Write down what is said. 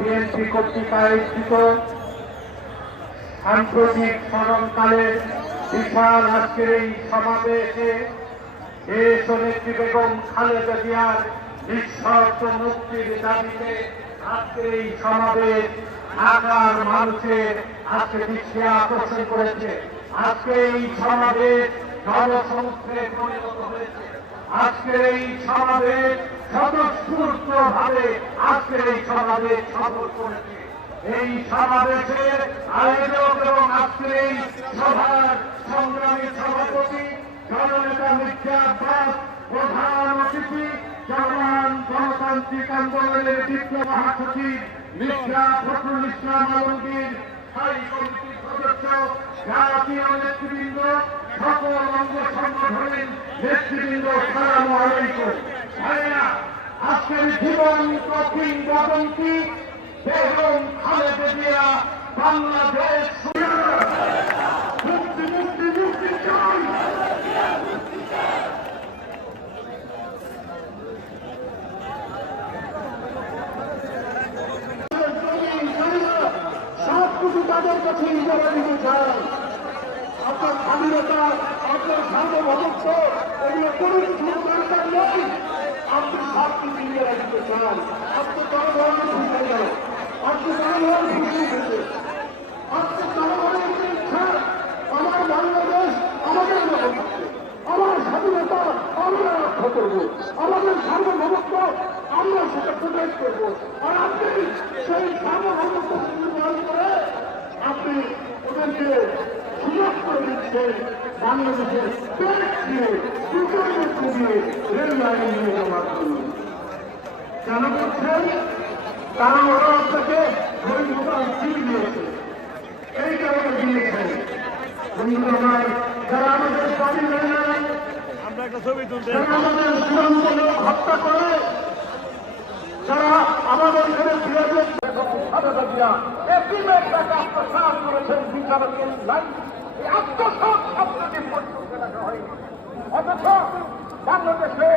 BNP কর্তৃক আয়োজিত সাম্প্রতিক স্মরণকালে বিশাল আজকের এই সমাবেশে দেশ নেত্রী বেগম খালেদা জিয়ার নিঃশর্ত মুক্তির দাবিতে আজকের এই সমাবেশ ঢাকার মানুষের আজকে দৃষ্টি আকর্ষণ করেছে। আজকে এই সমাবেশ জনসমুদ্রে পরিণত হয়েছে। আজকের এই সমাবেশ স্বতঃস্ফূর্ত ভাবে আজকের এই সমাবেশ সফল করেছে। এই সমাবেশের আয়োজক এবং আজকের এই সভার সংগ্রামী সভাপতি, জননেতা মির্জা আব্বাস, প্রধান অতিথি জামান গণতান্ত্রিক আন্দোলনের বিপ্লব মহাসচিব মির্জা ফখরুল ইসলাম আলমগীর, স্থায়ী কমিটির সদস্য, জাতীয় নেতৃবৃন্দ, সকল সংগঠনের নেতৃবৃন্দ সালাম আলাইকুম। ভাইয়া আজকের জীবন্ত কিংবদন্তি বেগম খালেদা আপনার সার্বভৌমত্ব এগুলো কোনো কিছু দরকার নেই আপনি ইজারা দিতে চান আপনি জনগণের খুশি গেল আপনি জনগণের খুশি হয়েছে আপনি জনগণের ইচ্ছা আমার বাংলাদেশ আমাদের মতো আমার স্বাধীনতা আমরা রক্ষা করব আমাদের সার্বভৌমত্ব আমরা সেটা প্রকাশ করব আর আপনি সেই সার্বভৌমত্ব নির্মাণ করে বাংলাদেশের রেল লাইন নিয়ে যাওয়ার কেন করছেন কারণ ওরা আপনাকে দোকান ঠিক দিয়েছে। এই কারণে দিয়েছেন বন্ধুরা আমার যারা আমাদের স্বামী আমরা একটা ছবি তুলতে আমাদের সীমান্ত লোক হত্যা করে যারা আমাদের ঘরে ফিরে খালেদা জিয়া এপ্রিলের টাকা আত্মসাত করেছেন বিচারকের লাইন। এই আত্মসাত শব্দটি পর্যন্ত রাখা হয়নি অথচ বাংলাদেশে